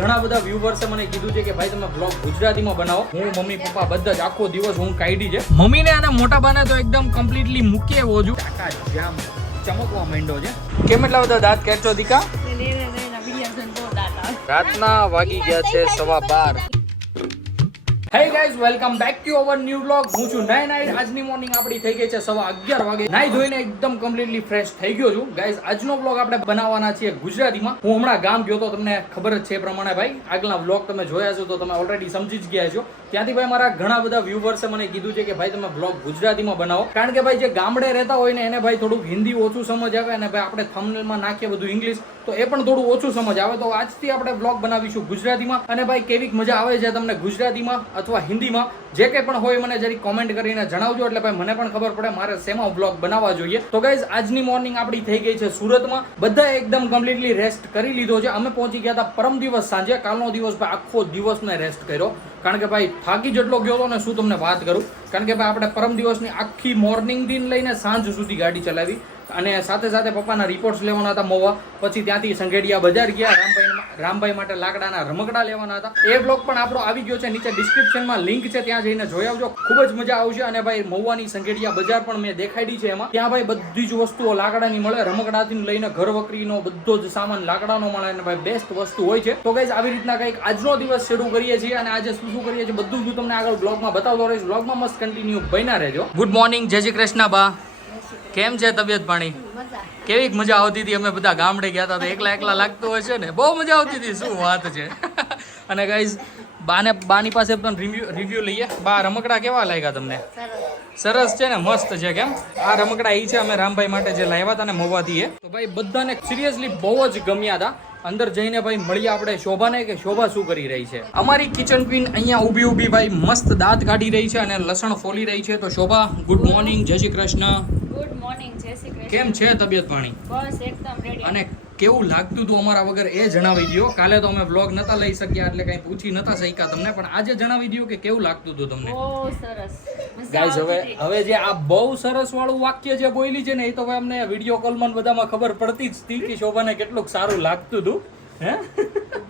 ઘણા બધા વ્યુઅર્સે મને કીધું છે કે ભાઈ તમે બ્લોગ ગુજરાતીમાં બનાવો. હું મમ્મી પપ્પા બધા જ આખો દિવસ હું કાઢી છે. મમ્મીને અને મોટા બાને તો એકદમ કમ્પ્લીટલી મૂકી આવ્યો છું. કાકા જામ ચમકવા માંડ્યો છે. કેમ એટલા બધા દાંત ખેંચો દીકા? રાતના વાગી ગયા છે 12:15. Hey guys, welcome back to our new vlog. હું છું નાઈ. આજની મોર્નિંગ આપણી થઈ ગઈ છે 11:15 વાગે. નાઈ ધોઈને એકદમ કમ્પ્લીટલી ફ્રેશ થઈ ગયો છું. ગાઈઝ આજનો વ્લોગ આપણે બનાવવાના છીએ ગુજરાતીમાં. હું હમણાં ગામ ગયો તો તમને ખબર જ છે એ પ્રમાણે ભાઈ આગળના વ્લોગ તમે જોયા છો તો તમે ઓલરેડી સમજી જ ગયા છો. ત્યાંથી ભાઈ મારા ઘણા બધા વ્યુઅર્સે મને કીધું છે કે ભાઈ તમે વ્લોગ ગુજરાતીમાં બનાવો, કારણ કે ભાઈ જે ગામડે રહેતા હોય ને એને ભાઈ થોડુંક હિન્દી ઓછું સમજ આવે અને ભાઈ આપણે થંબનેલમાં નાખીએ બધું ઇંગ્લિશ તો એ પણ થોડું ઓછું સમજ આવે. તો આજથી આપણે વ્લોગ બનાવીશું ગુજરાતીમાં અને ભાઈ કેવીક મજા આવે છે તમને ગુજરાતીમાં અથવા હિન્દીમાં જે કંઈ પણ હોય મને જરી કોમેન્ટ કરીને જણાવજો, એટલે ભાઈ મને પણ ખબર પડે મારે શેમાં વ્લોગ બનાવવા જોઈએ. તો ગાઈઝ આજની મોર્નિંગ આપણી થઈ ગઈ છે સુરતમાં. બધા એકદમ કમ્પ્લીટલી રેસ્ટ કરી લીધો છે. અમે પહોંચી ગયા હતા પરમ દિવસ સાંજે. કાલનો દિવસ ભાઈ આખો દિવસ મેં રેસ્ટ કર્યો, કારણ કે ભાઈ થાકી જેટલો ગયો હતો ને શું તમને વાત કરું. કારણ કે ભાઈ આપણે પરમ દિવસની આખી મોર્નિંગથી લઈને સાંજ સુધી ગાડી ચલાવી અને સાથે સાથે પપ્પાના રિપોર્ટ્સ લેવાના હતા મોવા. પછી ત્યાંથી સંઘેડિયા બજાર ગયા, રામભાઈ માટે લાકડાના રમકડા લેવાના હતા. એ બ્લોગ પણ આપણો આવી ગયો છે, નીચે ડિસ્ક્રિપ્શનમાં લિંક છે, ત્યાં જઈને જોઈ આવજો. ખૂબ જ મજા આવશે. અને ભાઈ મહુવાની સંઘેડિયા બજાર પણ મેં દેખાડી છે. એમાં ત્યાં ભાઈ બધી જ વસ્તુઓ લાકડાની મળે, રમકડાથી લઈને ઘર વકરીનો બધો જ સામાન લાકડાનો મળે અને ભાઈ બેસ્ટ વસ્તુ હોય છે. તો ગાઈઝ આવી રીતના કંઈક આજનો દિવસ શરૂ કરીએ છીએ અને આજે શું શું કરીએ છીએ બધું જ તમને આગળ બ્લોગમાં બતાવતો રહીશ. બ્લોગમાં મસ્ત કન્ટિન્યુ બન્યા રહેજો. ગુડ મોર્નિંગ, જય શ્રી કૃષ્ણ બા. કેમ છે તબિયત પાણી? કેવી મજા આવતી હતી. અમે બધા ગામડે ગયા હતા તો એકલા એકલા લાગતું હોય છે ને, બહુ મજા આવતી હતી. શું વાત છે. અને ગાઈઝ બાની પાસે પણ રિવ્યુ લઈએ. બા રમકડા કેવા લાગ્યા તમને? સરસ છે ને, મસ્ત છે. કેમ આ રમકડા ઈ છે અમે રામભાઈ માટે જે લાવ્યા હતા ને મોવાથી. એ તો ભાઈ બધાને સિરિયસલી બહુ જ ગમ્યા હતા. અંદર જઈને ભાઈ મળીએ આપણે શોભાને કે શોભા શું કરી રહી છે. અમારી કિચન ક્વીન અહીંયા ઊભી ભાઈ મસ્ત દાંત કાઢી રહી છે અને લસણ ફોલી રહી છે. તો શોભા ગુડ મોર્નિંગ, જય શ્રી કૃષ્ણ. ગુડ મોર્નિંગ, જય શ્રી કૃષ્ણ. કેમ છે તબિયત પાણી? બસ એકદમ રેડી. અને કેવું લાગતું હતું અમારા વગર એ જણાવી દો. કાલે તો અમે વ્લોગ નતા લઈ શક્યા એટલે કઈ પૂછી નતા શક્યા તમને, પણ આજે જણાવી દો કે કેવું લાગતું હતું તમને. બહુ સરસ. ગાઈઝ હવે જે આ બહુ સરસ વાળું વાક્ય જે બોલી છે ને એ તો ભાઈ અમને વિડીયો કોલમાં બધામાં ખબર પડતી જ હતી કે શોભાને કેટલું સારું લાગતું હતું. હે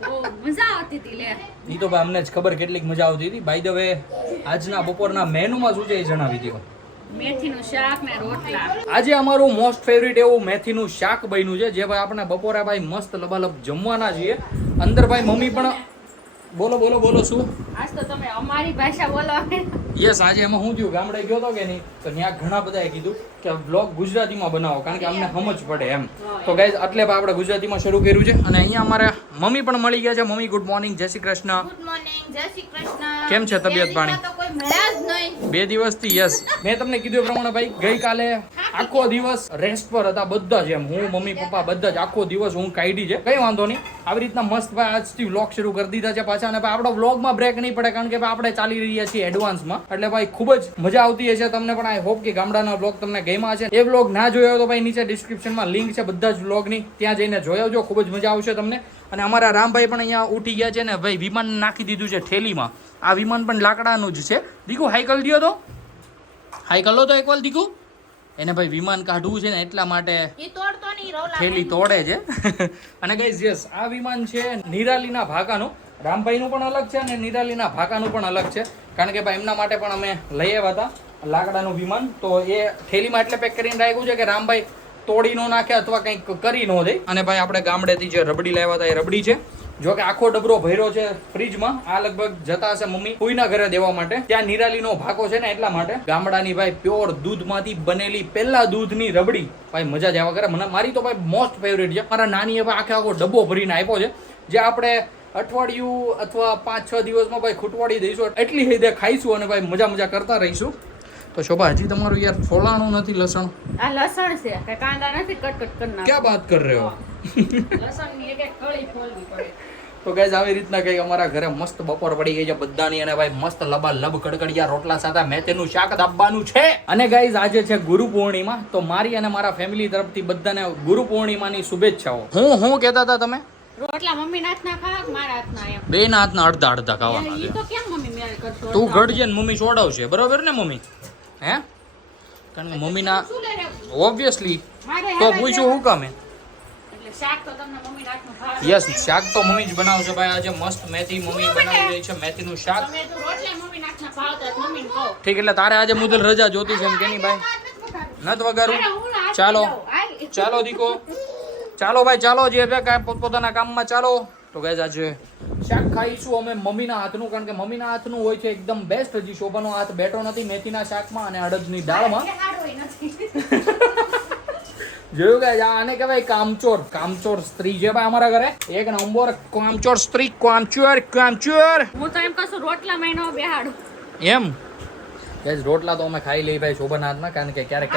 બહુ મજા આવતી હતી લે. ઈ તો ભાઈ અમને જ ખબર કેટલીક મજા આવતી હતી. બાય ધ વે આજના બપોરના મેનુમાં શું છે એ જણાવી દો. મેથીનું શાક ને રોટલા. આજે અમારું મોસ્ટ ફેવરિટ એવું મેથીનું શાક બન્યું છે, જે ભાઈ આપણે બપોરે ભાઈ મસ્ત લબાલબ જમવાના છીએ. અંદર ભાઈ મમ્મી પણ બોલો શું? આજ તો તમે અમારી ભાષા બોલો. યસ, આજે એમાં હું થયું ગામડે ગયો તો કે નહીં તો ત્યાં ઘણા બધાએ કીધું કે બ્લોગ ગુજરાતીમાં બનાવો, કારણ કે અમને સમજ પડે એમ. તો ગાઈઝ એટલે આપણે ગુજરાતીમાં શરૂ કર્યું છે. અને અહીંયા અમારે મમ્મી પણ મળી ગયા છે. મમ્મી ગુડ મોર્નિંગ, જય શ્રી કૃષ્ણ. ગુડ મોર્નિંગ, જય શ્રી કૃષ્ણ. કેમ છે તબિયત પાણી? તો કોઈ મળ્યા જ નહીં 2 દિવસથી. યસ, મેં તમને કીધું એ પ્રમાણે ભાઈ ગઈકાલે આખો દિવસ રેસ્ટ પર હતા બધા જ. એમ હું મમ્મી પપ્પા બધા જ આખો દિવસ હું કાઢી છે. કઈ વાંધો નહીં, આવી રીતના મસ્ત ભાઈ આજથી વ્લોગ શરૂ કરી દીધા છે પાછા. અને ભાઈ આપણો વ્લોગમાં બ્રેક નહીં પડે, કારણ કે આપણે ચાલી રહ્યા છીએ એડવાન્સમાં. એટલે ભાઈ ખૂબ જ મજા આવતી હશે તમને પણ. આઈ હોપ કે ગામડાના વ્લોગ તમને ગમ્યા છે. એ વ્લોગ ના જોયો તો ભાઈ નીચે ડિસ્ક્રિપ્શનમાં લિંક છે બધા જ વ્લોગની, ત્યાં જઈને જોઈ આવજો. ખૂબ જ મજા આવશે તમને. અને અમારા રામભાઈ પણ અહીંયા ઉઠી ગયા છે ને ભાઈ વિમાન નાખી દીધું છે થેલીમાં. આ વિમાન પણ લાકડાનું જ છે. દીકુ હાઈકલ દો તો, હાઈકલ લો તો એક વાર દીકુ. એને ભાઈ વિમાન કાઢવું છે ને એટલા માટે થેલી તોડે છે. અને ગાઈઝ યસ, આ વિમાન છે નિરાલીના ભાગાનું. રામભાઈનું પણ અલગ છે અને નિરાલીના ભાગાનું પણ અલગ છે, કારણ કે ભાઈ એમના માટે પણ અમે લઈ આવ્યા હતા લાકડાનું વિમાન. તો એ થેલીમાં એટલે પેક કરીને રાખ્યું છે કે રામભાઈ તોડી ન નાખે અથવા કંઈક કરી ન દે. અને ભાઈ આપણે ગામડેથી જે રબડી લાવ્યા હતા એ રબડી છે. જો કે આખો ડબરો ભર્યો છે ફ્રીજમાં. આ લગભગ જતા હશે મમ્મી કોઈના ઘરે દેવા માટે. ત્યાં નિરાલીનો ભાગો છે ને એટલા માટે. ગામડાની ભાઈ પ્યોર દૂધમાંથી બનેલી પહેલા દૂધની રબડી ભાઈ મજા જ આવ્યા કરે. મને મારી તો ભાઈ મોસ્ટ ફેવરેટ છે. મારા નાનીએ ભાઈ આખો ડબ્બો ભરીને આપ્યો છે, જે આપણે અઠવાડિયું અથવા 5-6 દિવસમાં ભાઈ ખૂટવાડી દઈશું. એટલી હૈદે ખાઈશું અને ભાઈ મજા કરતા રહીશું. તો શોભા હજી તમારું યાર ફોલાણું નથી લસણ. આ લસણ છે કે કાંદા નથી, કટ કરી નાખો. ક્યાં વાત કર રહ્યો? લસણની એક કળી ફોલવી પડે. તો ગાઈઝ આવી રીતના કંઈક અમારા ઘરે મસ્ત બપોર પડી ગઈ છે બધાની. અને ભાઈ મસ્ત લબાલબ કડકડિયા રોટલા સાથે મેથીનું શાક દાબવાનું છે. અને ગાઈઝ આજે છે ગુરુ પૂર્ણિમા. તો મારી અને મારા ફેમિલી તરફથી બધાને ગુરુ પૂર્ણિમાની શુભેચ્છાઓ. હું કહેતા હતા તમે? રોટલા મમ્મી હાથના ખાવા, મારા હાથના એમ. બેના હાથના અડધા ખાવાના ઈ તો કેમ મમ્મી મેળ કરતો? તું ઘડજે ને મમ્મી સોડાવશે, બરોબર ને મમ્મી? હે, કારણ કે મમ્મીના ઓબ્વિયસલી તો પૂછ્યું હું કામે. એટલે કે શાક તો તમને મમ્મી હાથનું ભાવે. યસ, શાક તો મમ્મી જ બનાવશે ભાઈ. આજે મસ્ત મેથી મમ્મી બનાવી રહી છે, મેથીનું શાક. તમે તો રોટલા મમ્મી હાથના ભાવતા જ મમ્મીને કહો. ઠીક, એટલે તારે આજે મુદલ રજા જોતી છે એમ કે નહીં ભાઈ? નત વગારું. અરે હું ના ચાલો હાથ ચાલો દીકો, ચાલો ભાઈ ચાલો, જે બે કાંઈ પોતપોતાના કામમાં ચાલો. તો ગાઈઝ આજે શાક ખાઈશું અમે મમ્મીના હાથનું, કારણ કે મમ્મીના હાથનું હોય છે એકદમ બેસ્ટ. હજી શોભાનો હાથ બેઠો નથી મેથીના શાકમાં અને અડદની દાળમાં. જોયું કે આને કહેવાય કામચોર. કામચોર સ્ત્રી છે ભાઈ અમારા ઘરે, એક નંબર કામચોર સ્ત્રી. કામચોર. હું તો એમ કહું છું રોટલા મહિનો બેહાડું. એમ ગાઈઝ રોટલા તો અમે ખાઈ લઈએ ભાઈ શોભાના હાથના, કારણ કે ક્યારેક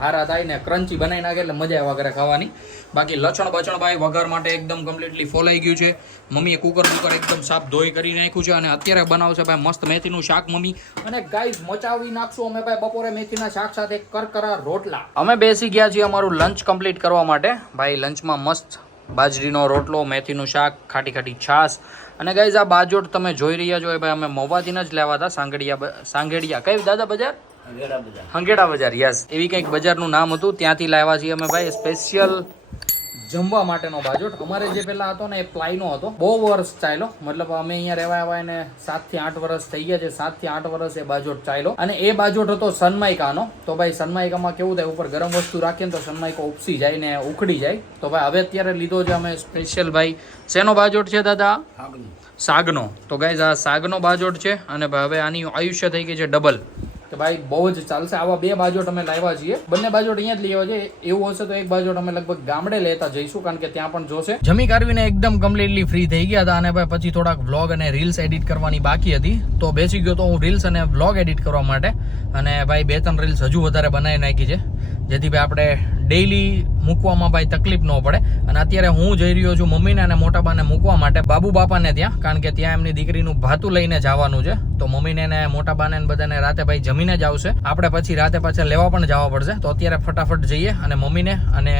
હારા થાય ને ક્રન્ચી બનાવી નાખે એટલે મજા આવે ઘરે ખાવાની. બાકી લચણ બચણ ભાઈ વઘાર માટે એકદમ કમ્પ્લીટલી ફોલાઈ ગયું છે. મમ્મીએ કુકર એકદમ સાફ ધોઈ કરી નાખ્યું છે અને અત્યારે બનાવશે ભાઈ મસ્ત મેથીનું શાક મમ્મી. અને ગાઈઝ મચાવી નાખશું અમે ભાઈ બપોરે મેથીના શાક સાથે કરકરા રોટલા. અમે બેસી ગયા છીએ અમારું લંચ કમ્પ્લીટ કરવા માટે. ભાઈ લંચમાં મસ્ત બાજરીનો રોટલો, મેથીનું શાક, ખાટી ખાટી છાશ. અને ગાઈઝ આ બાજોટ તમે જોઈ રહ્યા છો એ ભાઈ અમે મોવાથી જ લેવા હતા. સાંગેડિયા કઈ દાદા બજાર? હંગેડા બજાર. યસ, એવી કંઈક બજારનું નામ હતું, ત્યાંથી લાવ્યા છીએ અમે ભાઈ સ્પેશિયલ જમવા માટેનો બાજોટ. અમારે જે પેલા હતો ને એ પ્લાયનો હતો, બહુ વર્ષ ચાલ્યો. મતલબ અમે અહીંયા રહેવા આવ્યા એને 7 થી 8 વર્ષ થઈ ગયા છે. 7 થી 8 વર્ષ એ બાજોટ ચાલ્યો. અને એ બાજોટ હતો સનમાઇકાનો. તો ભાઈ સનમાઇકામાં કેવું થાય, ઉપર ગરમ વસ્તુ રાખીએ ને તો સનમાઇકા ઉપસી જાય ને ઉખડી જાય. તો ભાઈ હવે અત્યારે લીધો છે અમે સ્પેશિયલ. ભાઈ શેનો બાજોટ છે દાદા? સાગનો. તો ગાઈઝ આ સાગનો બાજોટ છે અને ભાઈ હવે આની આયુષ્ય થઈ ગઈ છે ડબલ. તો ભાઈ બહુ જ ચાલશે. આવા 2 બાજોટ અમે લાવ્યા છીએ. બંને બાજોટ અહીંયા જ લેવા છે. એવું હશે તો એક બાજોટ અમે લગભગ ગામડે લેતા જઈશું, કારણ કે ત્યાં પણ જોશે. જમી કાઢવીને એકદમ કમ્પ્લીટલી ફ્રી થઈ ગયા હતા અને ભાઈ પછી થોડાક વ્લોગ અને રીલ્સ એડિટ કરવાની બાકી હતી. તો બેસી ગયો તો હું રીલ્સ અને વ્લોગ એડિટ કરવા માટે. અને ભાઈ 2-3 રીલ્સ હજુ વધારે બનાવી નાખી છે, જેથી ભાઈ આપણે ડેઈલી મૂકવામાં ભાઈ તકલીફ ન પડે. અને અત્યારે હું જઈ રહ્યો છું મમ્મીને અને મોટા બાને મૂકવા માટે બાબુ બાપાને ત્યાં, કારણ કે ત્યાં એમની દીકરીનું ભાતું લઈને જવાનું છે. તો મમ્મીને ને મોટા બાને બધાને રાતે ભાઈ જમીને જ આવશે. આપણે પછી રાતે પાછા લેવા પણ જવા પડશે. તો અત્યારે ફટાફટ જઈએ અને મમ્મીને અને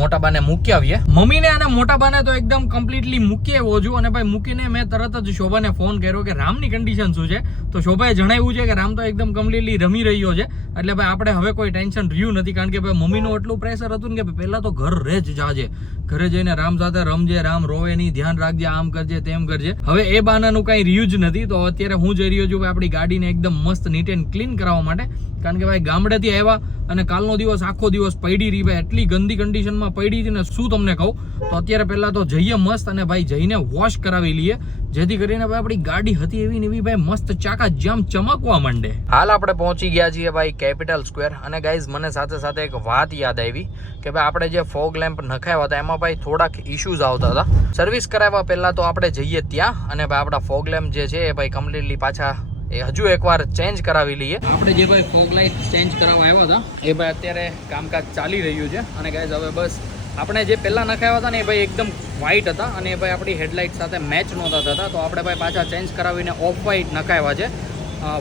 મોટા બાને મૂકી આવીએ. મમ્મીને અને મોટા બાને તો એકદમ કમ્પ્લીટલી મૂકી આવ્યો છું. અને ભાઈ મૂકીને મેં તરત જ શોભાને ફોન કર્યો કે રામની કન્ડિશન શું છે. તો શોભાએ જણાવ્યું છે કે રામ તો એકદમ કમ્પ્લીટલી રમી રહ્યો છે. એટલે ભાઈ આપણે હવે કોઈ ટેન્શન રહ્યું નથી, કારણ કે ભાઈ મમ્મીનું એટલું પ્રેશર હતું ને કે પહેલા તો ઘર રહે જ જાજે, ઘરે જઈને રામ સાથે રમજે, રામ રોવે નહીં, ધ્યાન રાખજે, આમ કરજે તેમ કરજે. હવે એ બાનાનું કઈ રહ્યું જ નથી. તો અત્યારે હું જઈ રહ્યો છું આપણી ગાડીને એકદમ મસ્ત નીટ એન્ડ ક્લીન કરાવવા માટે, કારણ કે ભાઈ ગામડેથી આવ્યા અને કાલનો દિવસ આખો દિવસ પડી રહી ભાઈ, એટલી ગંદી કન્ડિશનમાં પડી હતી ને શું તમને કહું. તો અત્યારે પહેલા તો જઈએ મસ્ત અને ભાઈ જઈને વોશ કરાવી લઈએ, જેથી કરીને ભાઈ આપણી ગાડી હતી એવી ને એવી ભાઈ મસ્ત ચાકા જામ ચમકવા માંડે. હાલ આપણે પહોંચી ગયા છીએ ભાઈ કેપિટલ સ્ક્વેર. અને ગાઈઝ મને સાથે સાથે એક વાત યાદ આવી કે ભાઈ આપણે જે ફોગ લેમ્પ નખાવ્યા હતા એમાં ભાઈ થોડાક ઇશ્યુઝ આવતા હતા. સર્વિસ કરાવવા પહેલા તો આપણે જઈએ ત્યાં અને ભાઈ આપણા ફોગ લેમ્પ જે છે એ ભાઈ કમ્પ્લીટલી પાછા એ હજુ એકવાર ચેન્જ કરાવી લઈએ. આપણે જે ભાઈ ફોગ લાઇટ ચેન્જ કરાવવા આવ્યા હતા એ ભાઈ અત્યારે કામકાજ ચાલી રહ્યું છે. અને ગાઈઝ હવે બસ આપણે જે પહેલા નખાવ્યા હતા ને એ ભાઈ એકદમ વ્હાઇટ હતા અને ભાઈ આપણી હેડલાઇટ સાથે મેચ નહોતા થતા. તો આપણે ભાઈ પાછા ચેન્જ કરાવીને ઓફ વ્હાઇટ નખાવ્યા છે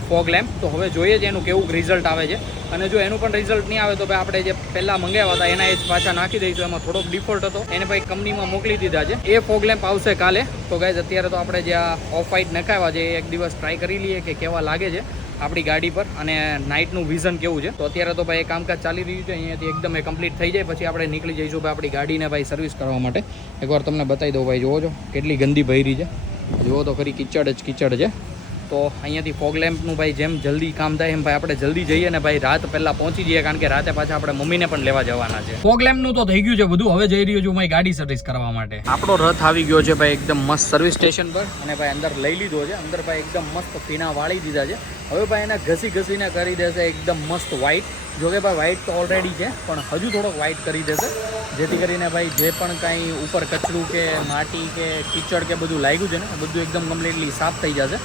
ફોગ લેમ્પ. તો હવે જોઈએ છે એનું કેવું રિઝલ્ટ આવે છે. અને જો એનું પણ રિઝલ્ટ નહીં આવે તો ભાઈ આપણે જે પહેલાં મંગાવ્યા હતા એના જ પાછા નાખી દઈશું. એમાં થોડોક ડિફોલ્ટ હતો એને ભાઈ કંપનીમાં મોકલી દીધા છે. એ ફોગ લેમ્પ આવશે કાલે. તો ગાઈઝ અત્યારે તો આપણે જે આ ઓફ વ્હાઇટ નખાવ્યા છે એ એક દિવસ ટ્રાય કરી લઈએ કે કેવા લાગે છે આપણી ગાડી પર અને નાઇટનું વિઝન કેવું છે. તો અત્યારે તો ભાઈ એ કામકાજ ચાલી રહ્યું છે. અહીંયાથી એકદમ એ કમ્પ્લીટ થઈ જાય પછી આપણે નીકળી જઈશું ભાઈ આપણી ગાડીને ભાઈ સર્વિસ કરવા માટે. એકવાર તમને બતાવી દઉં ભાઈ, જુઓ છો કેટલી ગંદી ભરી છે, જુઓ તો ખરી કિચડ જ કિચડ છે. તો અહીંયાથી ફોગ લેમ્પનું ભાઈ જેમ જલ્દી કામ થાય એમ ભાઈ આપણે જલ્દી જઈએ ને ભાઈ રાત પહેલાં પહોંચી જઈએ, કારણ કે રાતે પાછા આપણે મમ્મીને પણ લેવા જવાના છે. ફોગ લેમ્પનું તો થઈ ગયું છે બધું. હવે જઈ રહ્યો છું ભાઈ ગાડી સર્વિસ કરવા માટે. આપણો રથ આવી ગયો છે ભાઈ એકદમ મસ્ત સર્વિસ સ્ટેશન પર અને ભાઈ અંદર લઈ લીધો છે. અંદર ભાઈ એકદમ મસ્ત પીના વાળી દીધા છે. હવે ભાઈ એને ઘસીને કરી દેશે એકદમ મસ્ત વ્હાઇટ. જો કે ભાઈ વ્હાઇટ તો ઓલરેડી છે પણ હજુ થોડોક વ્હાઇટ કરી દેશે, જેથી કરીને ભાઈ જે પણ કાંઈ ઉપર કચરું કે માટી કે કીચડ કે બધું લાગ્યું છે ને બધું એકદમ કમ્પ્લીટલી સાફ થઈ જશે.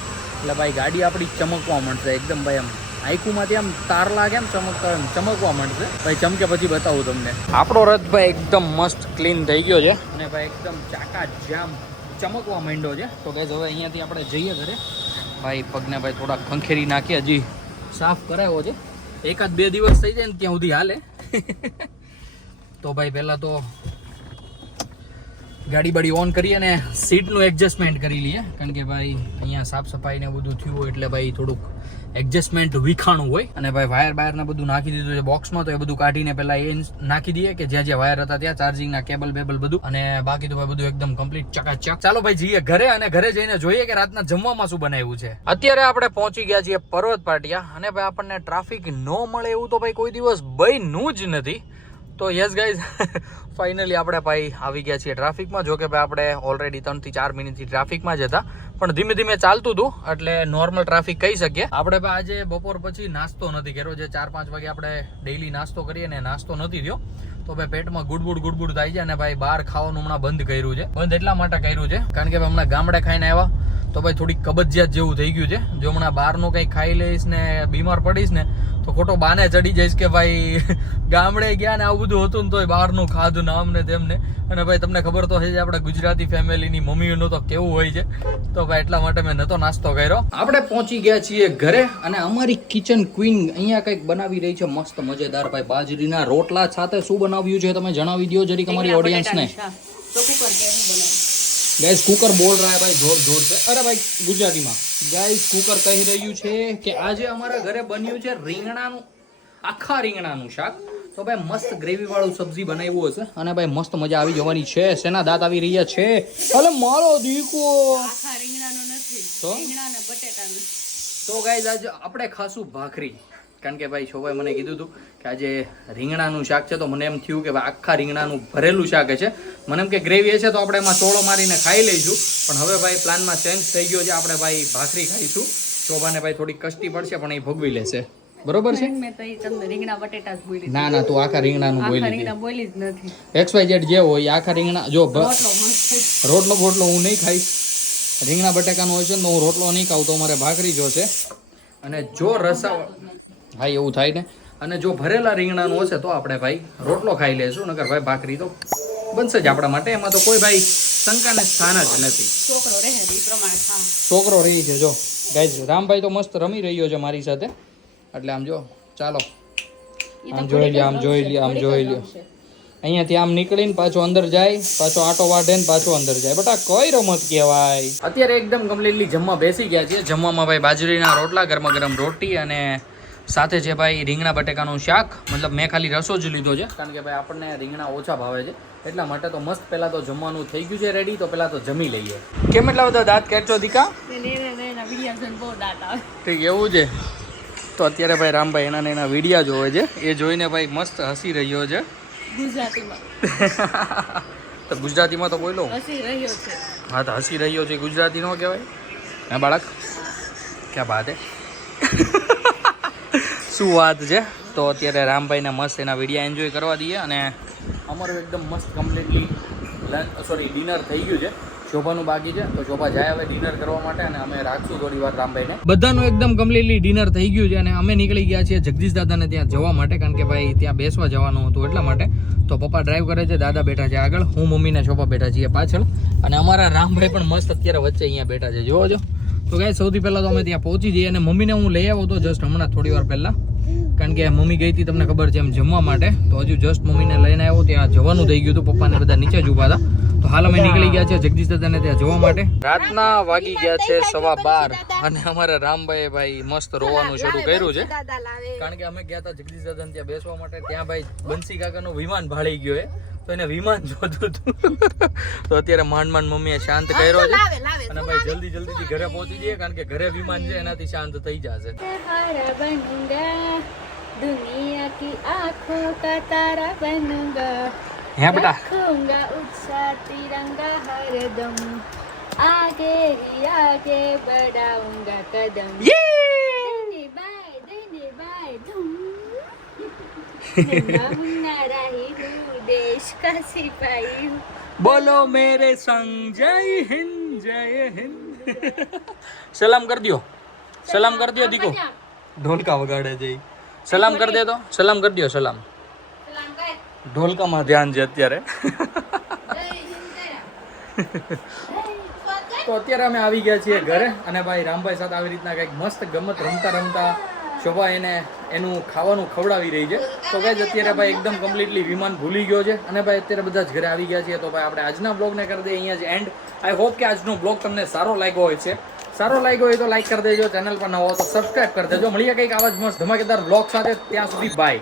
એટલે ભાઈ ગાડી આપણી ચમકવા માંડશે એકદમ ભાઈ, આમ આંખોમાંથી આમ તારલા કેમ ચમકવા માંડશે ભાઈ. ચમકે પછી બતાવું તમને. આપણો રથ ભાઈ એકદમ મસ્ત ક્લીન થઈ ગયો છે અને ભાઈ એકદમ ચાકા જામ ચમકવા માંડ્યો છે. તો ગાઈઝ હવે અહીંયાથી આપણે જઈએ ઘરે. ભાઈ પગને ભાઈ થોડાક ખંખેરી નાખી, હજી સાફ કરાવ્યો છે. 1-2 દિવસ થઈ જાય ને ત્યાં સુધી હાલે. તો ભાઈ પહેલાં તો ગાડી બાડી ઓન કરીએ ને સીટનું એડજસ્ટમેન્ટ કરી લઈએ, કારણ કે ભાઈ અહીંયા સાફ સફાઈ ને બધું થયું હોય એટલે ભાઈ થોડુંક એડજસ્ટમેન્ટ વિખાણું હોય. અને ભાઈ વાયર બાયર ને બધું નાખી દીધું છે બોક્સમાં, તો એ બધું કાઢીને પહેલા એ નાખી દઈએ કે જ્યાં જ્યાં વાયર હતા ત્યાં ચાર્જિંગના કેબલ બેબલ બધું, અને બાકી તો ભાઈ બધું એકદમ કમ્પ્લીટ ચકાચક. ચાલો ભાઈ જઈએ ઘરે, અને ઘરે જઈને જોઈએ કે રાતના જમવામાં શું બનાવ્યું છે. અત્યારે આપણે પહોંચી ગયા છીએ પર્વત પાટિયા, અને ભાઈ આપણને ટ્રાફિક ન મળે એવું તો ભાઈ કોઈ દિવસ બન્યું જ નથી. તો યસ ગાઈઝ, ફાઇનલી આપણે ભાઈ આવી ગયા છીએ ટ્રાફિકમાં. જો કે ભાઈ આપણે ઓલરેડી 3 થી 4 મિનિટથી ટ્રાફિકમાં જ હતા, પણ ધીમે ધીમે ચાલતું હતું એટલે નોર્મલ ટ્રાફિક કહી શકીએ. આપણે ભાઈ આજે બપોર પછી નાસ્તો નથી કર્યો, જે 4-5 વાગે આપણે ડેઈલી નાસ્તો કરીએ ને નાસ્તો નથી થયો, તો ભાઈ પેટમાં ગુડબુડ થાય છે. અને ભાઈ બહાર ખાવાનું હમણાં બંધ કર્યું છે. બંધ એટલા માટે કર્યું છે કારણ કે હમણાં ગામડે ખાઈને આવ્યા તો ભાઈ થોડીક કબજિયાત જેવું થઈ ગયું છે. જો હમણાં બહારનું કંઈ ખાઈ લઈશ ને બીમાર પડીશ ને તો ખોટો બાને ચડી જઈશ કે ભાઈ ગામડે ગયા ને આવું બધું હતું ને તોય બહારનું ખાધું નામ ને તેમને. અને ભાઈ તમને ખબર તો છે આપણે ગુજરાતી ફેમિલીની મમ્મીઓનું તો કેવું હોય છે, તો ભાઈ એટલા માટે મેં નતો નાસ્તો કર્યો. આપણે પહોંચી ગયા છીએ ઘરે, અને અમારી કિચન ક્વીન અહીંયા કંઈક બનાવી રહી છે મસ્ત મજેદાર ભાઈ બાજરીના રોટલા સાથે. શું બનાવ્યું છે તમે જણાવી દો જરીક અમારી ઓડિયન્સને. गाइस कुकर बोल रहा है भाई जोर जोर से. अरे भाई गुजरातीમાં गाइस कुकर કહી રહ્યું છે કે આજે અમારા ઘરે બન્યું છે રીંગણાનું, આખા રીંગણાનું શાક. તો ભાઈ મસ્ત ગ્રેવી વાળું સબ્જી બનાવ્યું હશે, અને ભાઈ મસ્ત મજા આવી જવાની છે. શેના દાંત આવી રહ્યા છે? અલે મારો દીકો, આખા રીંગણાનું નથી, તો રીંગણા અને બટેટાનું. તો ગાઈસ આજે આપણે ખાશું ભાખરી, કારણ કે ભાઈ શોભાએ મને કીધું હતું કે આજે રીંગણાનું શાક છે. તો મને એમ થયું કે ભાઈ આખા રીંગણાનું ભરેલું શાક છે. મને એમ કે ગ્રેવી છે તો આપણે એમાં ચોળો મારીને ખાઈ લઈશું, પણ હવે ભાઈ પ્લાનમાં ચેન્જ થઈ ગયો છે. આપણે ભાઈ ભાખરી ખાઈશું. શોભાને ભાઈ થોડી કષ્ટી પડશે પણ એ ભોગવી લેશે, બરોબર છે? મેં તો ઈ તમને રીંગણા બટેટા જ બોલી. ના ના, તું આખા રીંગણાનું આખા બોલી રીંગણા બોલી જ નથી. XYZ જે હોય આખા રીંગણા. જો રોટલો મસ્ત. રોટલો બોટલો હું નહીં ખાઈશ. રીંગણા બટેકાનું હોય છે ને તો હું રોટલો નહીં ખાઉં, તો મારે ભાખરી જોશે. અને જો રસા, હા એવું થાય ને, અને જો ભરેલા રીંગણાનું હશે તો આપણે ભાઈ રોટલો ખાઈ લેશું, નકર ભાઈ ભાખરી તો બનશે જ આપણા માટે. એમાં તો કોઈ ભાઈ શંકાને સ્થાન જ નથી. છોકરો રહે એ પ્રમાણે ખા. છોકરો રહી છે. જો ગાઈઝ રામભાઈ તો મસ્ત રમી રહ્યો છે મારી સાથે, એટલે આમ જો ચાલો આમ જોઈ લ્યો, આમ જોઈ લ્યો, આમ જોઈ લ્યો. અહીંયાથી આમ નીકળીને પાછો અંદર જાય, પાછો આટો વાઢે ને પાછો અંદર જાય. બટા કઈ રમત કહેવાય. અત્યારે એકદમ કમ્પ્લીટલી જમવા બેસી ગયા છીએ. જમવામાં ભાઈ બાજરીના રોટલા, ગરમા ગરમ રોટી, અને સાથે છે ભાઈ રીંગણા બટેકાનું શાક. મતલબ મેં ખાલી રસો જ લીધો છે, કારણ કે ભાઈ આપણને રીંગણા ઓછા ભાવે છે એટલા માટે. તો મસ્ત પહેલા તો જમવાનું થઈ ગયું છે રેડી, તો પહેલા તો જમી લઈએ. કેમ એટલા બધા દાંત કાઢશો દીકા? ઠીક એવું છે. તો અત્યારે ભાઈ રામભાઈ એના વિડીયા જોવે છે, એ જોઈને ભાઈ મસ્ત હસી રહ્યો છે ગુજરાતીમાં. તો ગુજરાતીમાં તો બોલો. હસી રહ્યો છે. હા તો હસી રહ્યો છે ગુજરાતી નો કહેવાય હે બાળક? ક્યાં વાત હે? શું વાત છે. તો અત્યારે રામભાઈને મસ્ત એના વિડીયા એન્જોય કરવા દઈએ, અને અમારું એકદમ મસ્ત કમ્પ્લીટલી ડિનર થઈ ગયું છે. શોભાનું બાકી છે, તો શોભા જાય હવે ડિનર કરવા માટે, અને અમે રાખશું થોડી વાર રામભાઈને. બધાનું એકદમ કમ્પ્લીટલી ડિનર થઈ ગયું છે, અને અમે નીકળી ગયા છીએ જગદીશ દાદાને ત્યાં જવા માટે, કારણ કે ભાઈ ત્યાં બેસવા જવાનું હતું એટલા માટે. તો પપ્પા ડ્રાઈવ કરે છે, દાદા બેઠા છે આગળ, હું મમ્મીને શોભા બેઠા છીએ પાછળ, અને અમારા રામભાઈ પણ મસ્ત અત્યારે વચ્ચે અહીંયા બેઠા છે, જોવો છો. તો ગાઈસ સૌથી પહેલાં તો અમે ત્યાં પહોંચી જઈએ, અને મમ્મીને હું લઈ આવ્યો હતો જસ્ટ હમણાં થોડી વાર પહેલાં, કારણ કે મમ્મી ગઈ હતી તમને ખબર છે એમ જમવા માટે. તો હજુ જસ્ટ મમ્મીને લઈને આવ્યો, ત્યાં જવાનું થઈ ગયું હતું, પપ્પાને બધા નીચે જ ઊભા હતા. તો હાલ અમે નીકળી ગયા છે જગદીશ દાદાને ત્યાં જવા માટે. રાતના વાગી ગયા છે 12:15, અને અમારા રામભાઈએ ભાઈ મસ્ત રોવાનું શરૂ કર્યું છે, કારણ કે અમે ગયા હતા જગદીશ દાદાને ત્યાં બેસવા માટે. ત્યાં ભાઈ બંસી કાકાનું વિમાન ભાળી ગયો હે, તો એને વિમાન જોતું હતું. તો અત્યારે માંડ મમ્મીએ શાંત કર્યો છે, અને ભાઈ જલ્દીથી ઘરે પહોંચી જઈએ, કારણ કે ઘરે વિમાન છે એનાથી શાંત થઈ જશે. दुनिया की आँखों का तारा बनूंगा, હે બેટા, रखूंगा उत्साह तिरंगा हरदम, आगे ही आगे बढ़ाऊंगा कदम, धनी बाय धूम, मुन्ना मुन्ना राही हूँ, देश का सिपाही हूँ, બોલો મેરે સંગ જય હિન્દ. સલામ કર દો, સલામ કર દો દીકો. ઢોલકા વગાડે છે. સલામ કરી દે તો, સલામ કરી દો, સલામ. ઢોલકામાં ધ્યાન છે અત્યારે. તો અત્યારે અમે આવી ગયા છીએ ઘરે, અને ભાઈ રામભાઈ સાથે આવી રીતના કંઈક મસ્ત ગમત રમતા શોભા એને એનું ખાવાનું ખવડાવી રહી છે. તો ગાઈઝ અત્યારે ભાઈ એકદમ કમ્પ્લીટલી વિમાન ભૂલી ગયો છે અને ભાઈ અત્યારે બધા જ ઘરે આવી ગયા છે. તો ભાઈ આપણે આજના બ્લોગને કરી દઈએ અહીંયા જ એન્ડ. આઈ હોપ કે આજનો બ્લોગ તમને સારો લાગ્યો હોય છે. સારો લાગ્યો હોય તો લાઈક કરી દેજો, ચેનલ પર નવો તો સબસ્ક્રાઇબ કરી દેજો. મળીએ કંઈક આવા જ મસ્ત ધમાકેદાર બ્લોગ સાથે. ત્યાં સુધી બાય.